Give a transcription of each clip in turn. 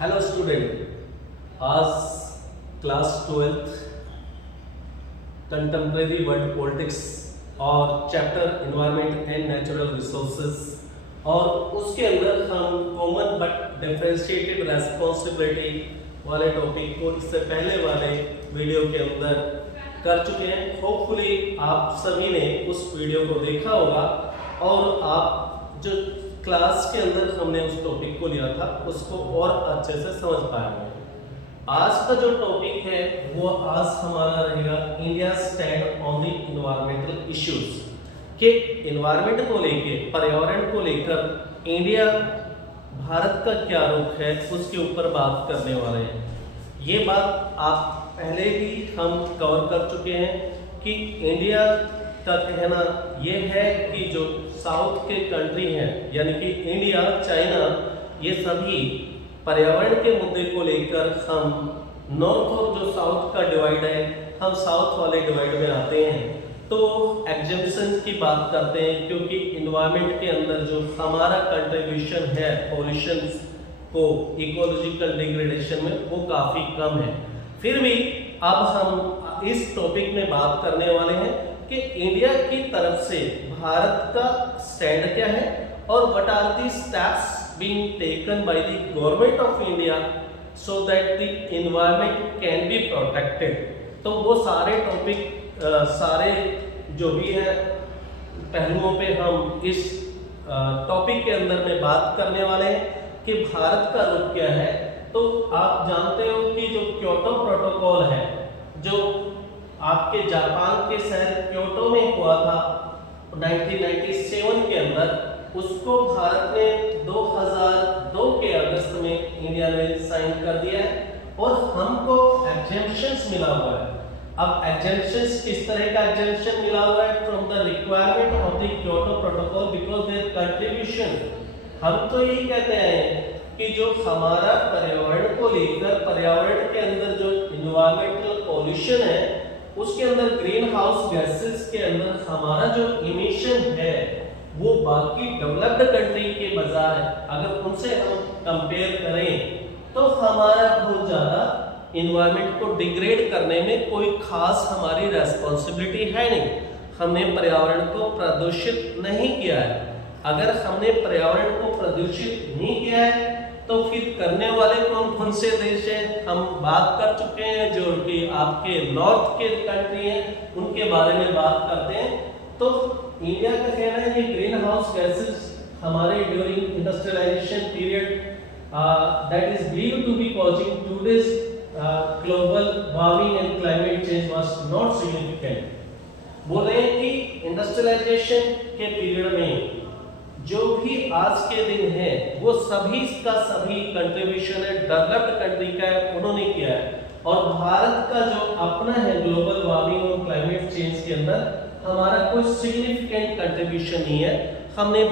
Hello student, आज class 12th contemporary world politics और chapter environment and natural resources और उसके अंदर हम कॉमन बट डिफरेंशिएटेड रेस्पॉन्सिबिलिटी वाले टॉपिक को इससे पहले वाले वीडियो के अंदर कर चुके हैं। होपफुली आप सभी ने उस वीडियो को देखा होगा और आप जो क्लास के अंदर हमने उस टॉपिक को लिया था उसको और अच्छे से समझ पाए होंगे। आज का जो टॉपिक है वो आज हमारा रहेगा India stand on the environmental issues के एनवायरनमेंट को लेके, पर्यावरण को लेकर इंडिया भारत का क्या रुख है उसके ऊपर बात करने वाले हैं। ये बात आप पहले भी हम कवर कर चुके हैं कि इंडिया का कहना यह है कि जो साउथ के कंट्री हैं यानी कि इंडिया, चाइना, ये सभी पर्यावरण के मुद्दे को लेकर हम नॉर्थ और जो साउथ का डिवाइड है हम साउथ वाले डिवाइड में आते हैं तो एग्जेम्पशन की बात करते हैं, क्योंकि इन्वायरमेंट के अंदर जो हमारा कंट्रीब्यूशन है पॉल्यूशन को इकोलॉजिकल डिग्रेडेशन में वो काफ़ी कम है। फिर भी अब हम इस टॉपिक में बात करने वाले हैं कि इंडिया की तरफ से भारत का स्टैंड क्या है और what are the steps being taken by the government of India so that the environment can be protected. तो वो सारे टॉपिक सारे जो भी है पहलुओं पे हम इस टॉपिक के अंदर में बात करने वाले हैं कि भारत का रुख क्या है। तो आप जानते हो कि जो क्योटो प्रोटोकॉल है जो आपके जापान के शहर क्योटो में हुआ था 1997 के अंदर, उसको भारत ने 2002 के अगस्त में इंडिया ने साइन कर दिया है और हमको एग्जेम्पशंस मिला हुआ है। अब एग्जेम्पशंस किस तरह का एग्जेम्पशन मिला हुआ है? From the requirement of the Kyoto protocol because there contribution. हम तो यही कहते हैं कि जो हमारा पर्यावरण को लेकर, पर्यावरण के अंदर जो इन्वायरमेंटल पॉल्यूशन है उसके अंदर ग्रीन हाउस गैसेस के अंदर हमारा जो इमिशन है वो बाकी डेवलप्ड कंट्री के बजाय अगर उनसे हम कंपेयर करें तो हमारा बहुत ज़्यादा इन्वायरमेंट को डिग्रेड करने में कोई खास हमारी रेस्पॉन्सिबिलिटी है नहीं। हमने पर्यावरण को प्रदूषित नहीं किया है। अगर हमने पर्यावरण को प्रदूषित नहीं किया है तो फिर करने वाले कौन कौन से देश हैं हम बात कर चुके हैं, जो कि आपके नॉर्थ के कंट्री हैं उनके बारे में बात करते हैं। तो इंडिया का कहना है कि ग्रीन हाउस गैसेस हमारे during industrialisation period that is believed to be causing today's global warming and climate change was not significant. बोल रहे हैं कि इंडस्ट्रियलाइजेशन के पीरियड में जो भी आज के दिन है वो सभी का सभी कंट्रीब्यूशन है डेवलप्ड कंट्री का है, उन्होंने किया है। और भारत का जो अपना है ग्लोबल वार्मिंग और क्लाइमेट चेंज के अंदर हमारा कोई सिग्निफिकेंट कंट्रीब्यूशन नहीं है। हमने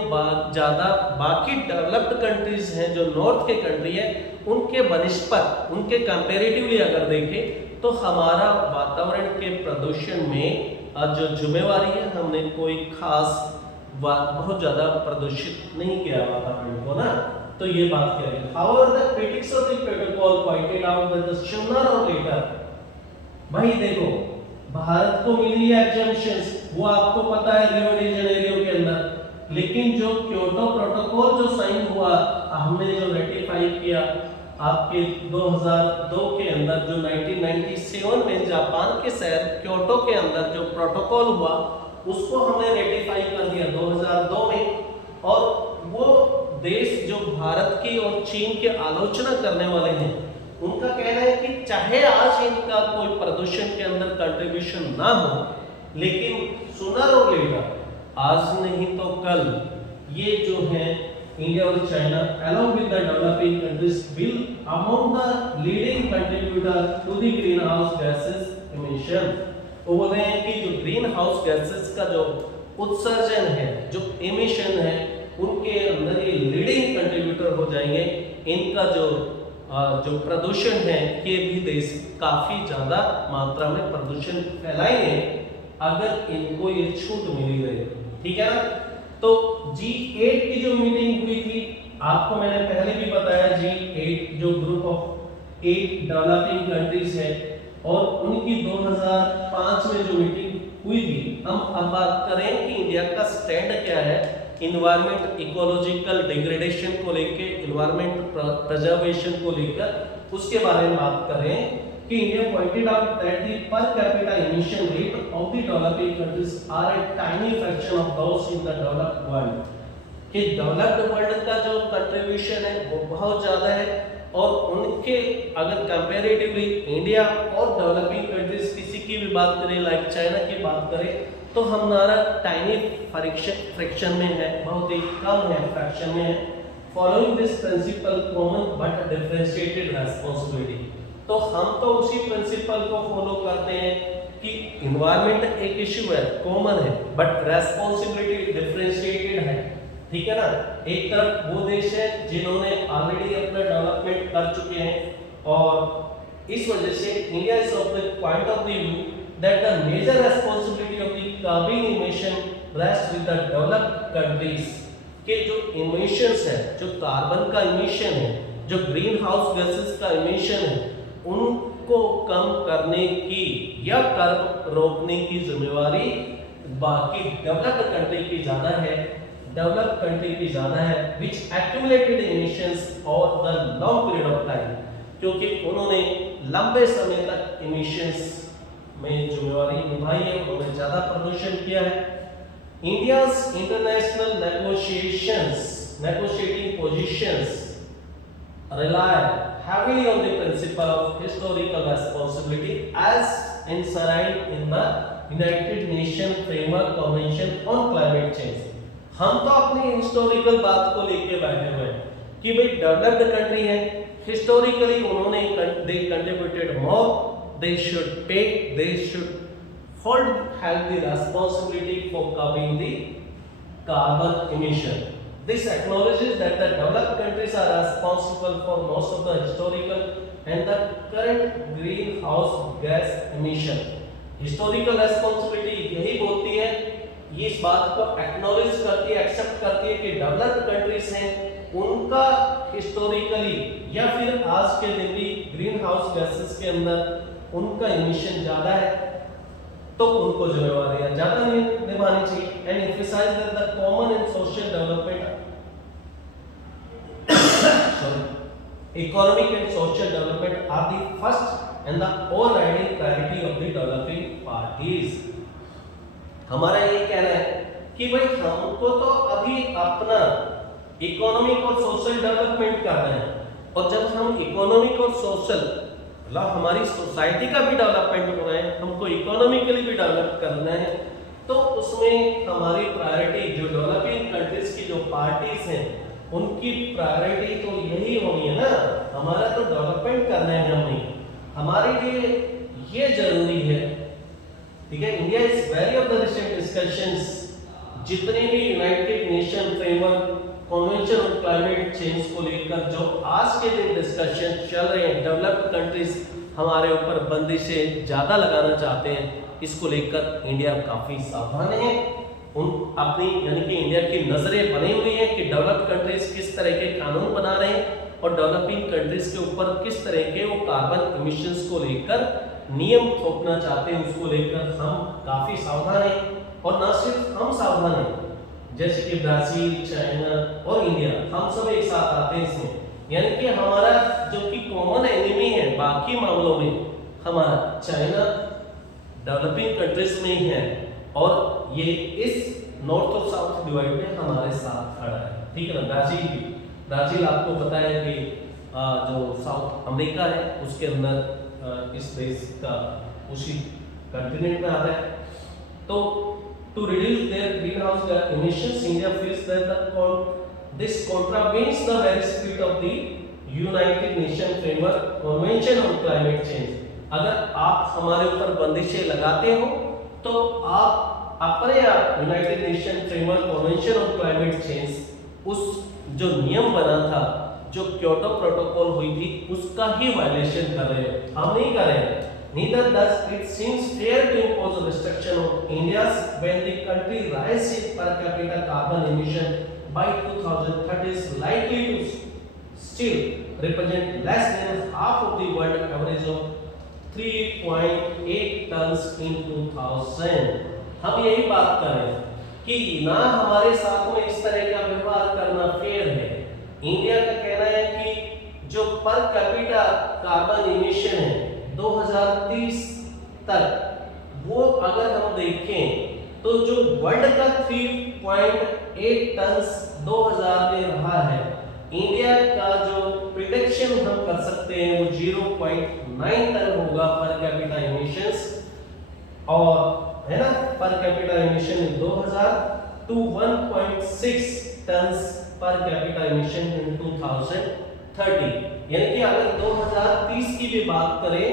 ज़्यादा बाकी डेवलप्ड कंट्रीज हैं जो नॉर्थ के कंट्री है उनके बनिस्पत, उनके कंपेरेटिवली अगर देखें तो हमारा वातावरण के प्रदूषण में जो जिम्मेवारी है हमने कोई खास बहुत ज्यादा प्रदूषित नहीं किया वातावरण को ना। तो ये बात कह रहे हैं। However, the critics of the protocol pointed out that the sooner or later, भाई देखो भारत को मिली एग्जेम्पशंस वो आपको पता है रियो डी जेनेरियो के अंदर, लेकिन जो क्योटो प्रोटोकॉल जो साइन हुआ हमने जो रेटिफाई किया आपके 2002 के अंदर, जो 1997 में जापान के शहर क्योटो के अंदर जो प्रोटोकॉल हुआ उसको हमने रेटिफाई कर दिया 2002 में। और वो देश जो भारत की और चीन की आलोचना करने वाले हैं उनका कहना है कि चाहे आज इनका कोई प्रदूषण के अंदर कंट्रीब्यूशन ना हो लेकिन सूनर और लेटर, आज नहीं तो कल, ये जो है इंडिया और China along with the developing countries will among the leading contributor to the greenhouse gases emission। वो बोल रहे हैं कि जो ग्रीन हाउस गैसेस का जो उत्सर्जन है, जो एमिशन है, उनके अंदर ये लीडिंग कंट्रीब्यूटर हो जाएंगे। इनका जो प्रदूषण है ये भी देश काफी ज्यादा मात्रा में प्रदूषण फैलाएंगे अगर इनको ये छूट मिली रहे, ठीक है ना। तो G8 की जो मीटिंग हुई थी आपको मैंने पहले भी बताया G8 जो ग्रुप ऑफ 8 डेवलपिंग कंट्रीज है और उनकी 2005 में जो मीटिंग हुई थी, हम अब बात करें कि इंडिया का स्टैंड क्या है इन्वायरमेंट इकोलॉजिकल डिग्रेडेशन को लेके, इन्वायरमेंट प्रिजर्वेशन को लेकर, उसके बारे में बात करें कि India pointed out that the per capita emission rate of the developing countries are a tiny fraction of those in the developed world, कि डेवलप्ड वर्ल्ड का जो कंट्रीब्यूशन है वो बहुत ज्यादा है और उनके अगर कंपैरेटिवली इंडिया और डेवलपिंग कंट्रीज किसी की भी बात करें लाइक चाइना की बात करें तो हमारा टाइनी फ्रैक्शन में है, बहुत ही कम है फ्रैक्शन में है। Following this principle common but differentiated responsibility, तो हम तो उसी प्रिंसिपल को फॉलो करते हैं कि इन्वायरमेंट एक इशू है, कॉमन है, बट रेस्पॉन्सिबिलिटी डिफरेंशिएटेड है, ठीक है ना। एक तरफ वो देश है जिन्होंने ऑलरेडी अपना डेवलपमेंट कर चुके हैं और इस वजह से India is of the point of view that the major responsibility of the carbon emission rest with the developed countries, के जो इमिशंस है, जो कार्बन का इमिशन है, जो ग्रीन हाउस गैसेस का इमिशन है, उनको कम करने की या कर रोकने की जिम्मेवारी बाकी डेवलप्ड कंट्री की ज्यादा है, डेवलप्ड कंट्री की ज्यादा है, which accumulated emissions over the long period of time, क्योंकि उन्होंने लंबे समय तक emissions में जिम्मेवारी निभाई है, उन्होंने ज्यादा प्रदूषण किया है। India's international negotiating positions rely heavily on the principle of historical responsibility as enshrined in the United Nations Framework Convention on Climate Change। हम तो अपनी हिस्टोरिकल बात को लेके बैठे हुए हैं कि भाई डेवलप्ड कंट्री है, हिस्टोरिकली उन्होंने दे contributed more, they should pay, they should have the responsibility for curbing the carbon emission. This acknowledges that the developed countries are responsible for most of the historical and the current greenhouse gas emission. Historical responsibility यही बोलती है, ये इस बात को acknowledge करती है, accept करती है कि डेवलप्ड कंट्रीज हैं, उनका हिस्टोरिकली या फिर आज के दिन भी ग्रीन हाउस गैसेस के अंदर उनका इमिशन ज्यादा है, तो उनको जिम्मेवारियां ज्यादा निभानी चाहिए। And emphasise that the common and social development economic and social development are the first and the overriding priority of the developing parties. हमारा ये कहना है कि भाई हमको तो अभी अपना इकोनॉमिक और सोशल डेवलपमेंट करना है, और जब हम इकोनॉमिक और सोशल मतलब हमारी सोसाइटी का भी डेवलपमेंट हो रहा है, हमको इकोनॉमिकली भी डेवलप करना है, तो उसमें हमारी प्रायोरिटी जो डेवलपिंग कंट्रीज की जो पार्टीज हैं उनकी प्रायोरिटी तो यही होनी है ना, हमारा तो डेवलपमेंट करना है हमें, हमारे लिए ये जरूरी है, ठीक है। India is very of the recent discussions, जितने भी United nation framework convention on climate change को लेकर जो आज के दिन डिस्कशन चल रहे हैं, डेवलप्ड कंट्रीज हमारे ऊपर बंदिशें ज्यादा लगाना चाहते हैं, इसको लेकर इंडिया काफी सावधान है। उन अपनी यानी कि इंडिया की नजरें बनी हुई हैं कि डेवलप्ड कंट्रीज किस तरह के कानून बना रहे हैं और डेवलपिंग कंट्रीज के ऊपर किस तरह के वो कार्बन इमिशंस को लेकर नियम थोपना चाहते हैं, उसको लेकर हम काफी सावधान हैं। और न सिर्फ हम सावधान हैं, जैसे कि ब्राजील, चाइना और इंडिया, हम सब एक साथ आते हैं इसमें, यानी कि हमारा जो कि कॉमन एनिमी है बाकी मामलों में, हमारा चाइना डेवलपिंग कंट्रीज में ही है और ये इस नॉर्थ और साउथ डिवाइड में हमारे साथ खड़ा है, ठीक है ना। ब्राजील आपको पता है कि जो साउथ अमेरिका है उसके अंदर इस देश का उसी कंटिनेंट में आता है। तो to reduce their greenhouse gas emissions, India feels that this contravenes the very spirit of the United Nations Framework Convention on Climate Change। अगर आप हमारे ऊपर बंदिशें लगाते हो तो आप अपने आप United nation framework convention on climate change उस जो नियम बना था, जो क्योटो प्रोटोकॉल हुई थी, उसका ही वायलेशन कर रहे हैं, हम नहीं कर रहे हैं। Neither does it seems fair to impose a restriction on India's when the country rises per capita carbon emission by 2030 is likely to still represent less than half of the world average of 3.8 tons in 2000। हम यही बात कर रहे हैं कि ना हमारे साथ में इस तरह का व्यवहार करना फेयर है। इंडिया का कहना है कि जो पर कैपिटा कार्बन इमिशन है 2030 तक, वो अगर हम देखें तो जो वर्ल्ड का 3.8 टन 2000 में रहा है, इंडिया का जो प्रिडिक्शन हम कर सकते हैं वो 0.9 टन होगा पर कैपिटा इमिशंस, और है ना per capita emission in 2000 to 1.6 ton per capita emission in 2030। यानी कि अगर 2030 की भी बात करें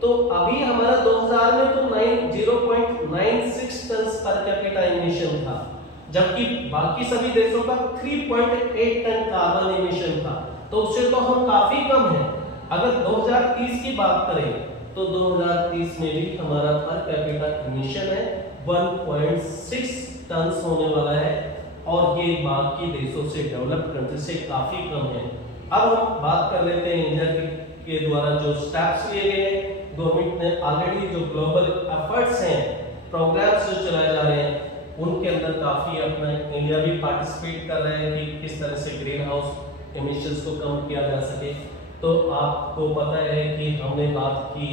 तो अभी हमारा 2000 में तो 0.96 टन पर कैपिटा इमिशन था, जबकि बाकी सभी देशों का 3.8 टन कार्बन इमिशन था, तो उससे तो हम काफी कम हैं। अगर 2030 की बात करें तो 2030 में भी हमारा पर कैपिटा इमिशन है 1.6 टन होने वाला है, और ये बाकी देशों से, डेवलप्ड कंट्री से काफी कम है। अब हम बात कर लेते हैं इंडिया के द्वारा जो स्टेप्स लिए गए हैं। गवर्नमेंट ने ऑलरेडी जो ग्लोबल एफर्ट्स हैं, प्रोग्राम्स जो चलाए जा रहे हैं, उनके अंदर काफी अपना इंडिया भी पार्टिसिपेट कर रहे हैं कि किस तरह से ग्रीन हाउस एमिशंस को कम किया जा सके। तो आपको पता है कि हमने बात की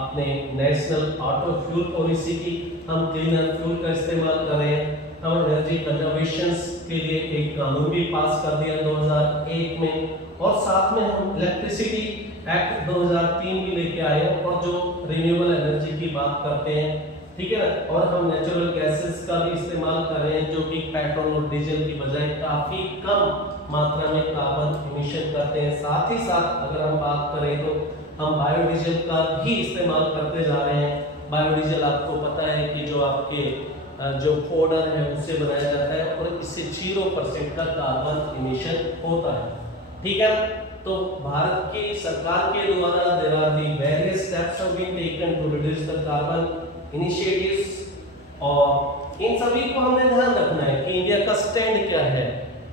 अपने नेशनल ऑटो फ्यूल पॉलिसी की, हम क्लीन फ्यूल का इस्तेमाल कर रहे हैं। हम एनर्जी कंजर्वेशन के लिए एक कानून भी पास कर दिया 2001 में, और साथ में हम इलेक्ट्रिसिटी एक्ट 2003 भी लेके आए हैं, और जो रिन्यूएबल एनर्जी की बात करते हैं, ठीक है ना, और हम नेचुरल गैसेस का भी इस्तेमाल कर रहे हैं जो कि पेट्रोल और डीजल की बजाय काफी कम मात्रा में कार्बन इमिशन करते हैं। साथ ही साथ अगर हम बात करें तो हम बायोडीजल का भी इस्तेमाल करते जा रहे हैं। बायोडीजल आपको पता है कि जो आपके जो फोडर है उससे बनाया जाता है, और इससे 0% का कार्बन इमिशन होता है, ठीक है। तो भारत की सरकार के द्वारा there are the various steps have been taken to reduce the carbon initiatives, और इन सभी को हमने ध्यान रखना है कि इंडिया का स्टैंड क्या है,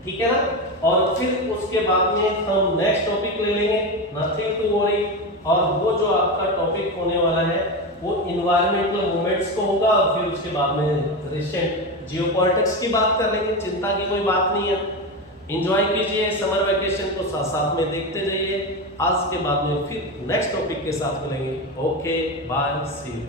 ठीक है ना। और फिर उसके बाद में हम नेक्स्ट टॉपिक ले लेंगे, नथिंग टू वरी, और वो जो आपका टॉपिक होने वाला है वो इन्वायरमेंटल मूवमेंट्स को होगा, और फिर उसके बाद में रिसेंट जियोपॉलिटिक्स की बात कर लेंगे। चिंता की कोई बात नहीं है, एंजॉय कीजिए समर वैकेशन को, साथ साथ में देखते जाइए। आज के बाद में फिर नेक्स्ट टॉपिक के साथ मिलेंगे। Okay, bye, see you.